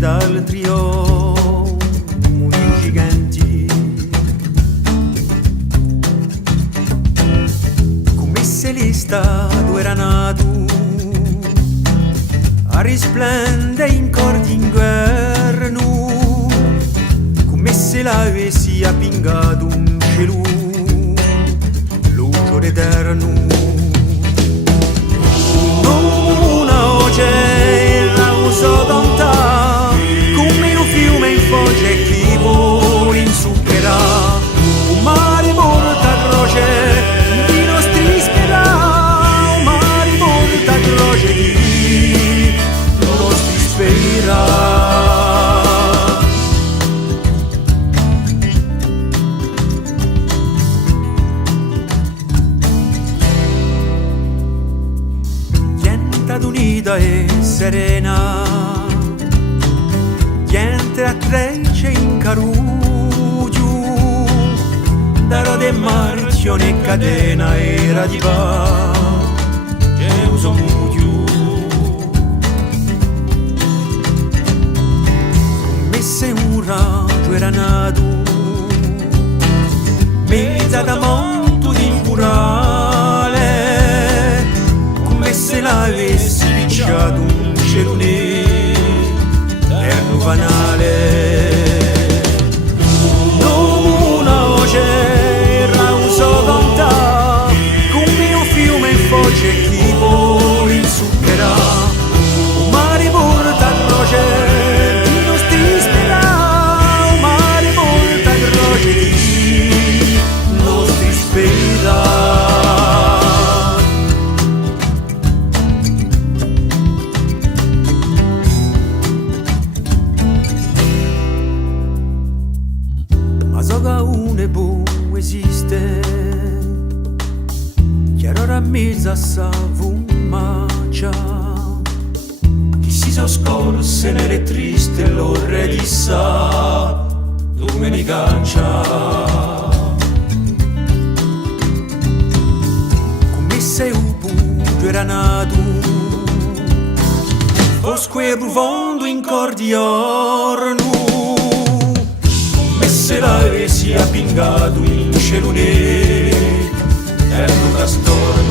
dal trio di giganti, come se l'estato era nato a risplende in cor d'inverno, come se l'avessi appingato un cielo luce eterno. Una voce rauso lontano, come un fiume in foce che vuole insuccherà, un mare porta croce di nostri spera, un mare porta croce di nostri spera. Unita e serena, niente a trece in caruggio, darò de marcione e catena era di va, che uso muglio. Come se un raggio era nato, mezza da monto di impurale, come se l'avessi picciato un cielo nero vanale. Una voce rauso lontano, come un fiume in foce che vuole insuccherà, un mare porta croce di nostri spera, un mare porta croce di nostri spera. Soga une bu esiste, chiaro ramizza savumaccia, chi si soscorse nelle triste l'orre di sa domenicaccia, come se un pugio era nato, bosque profondo in cor di orno, se l'avessi appingato in cielo nero, è un castorno.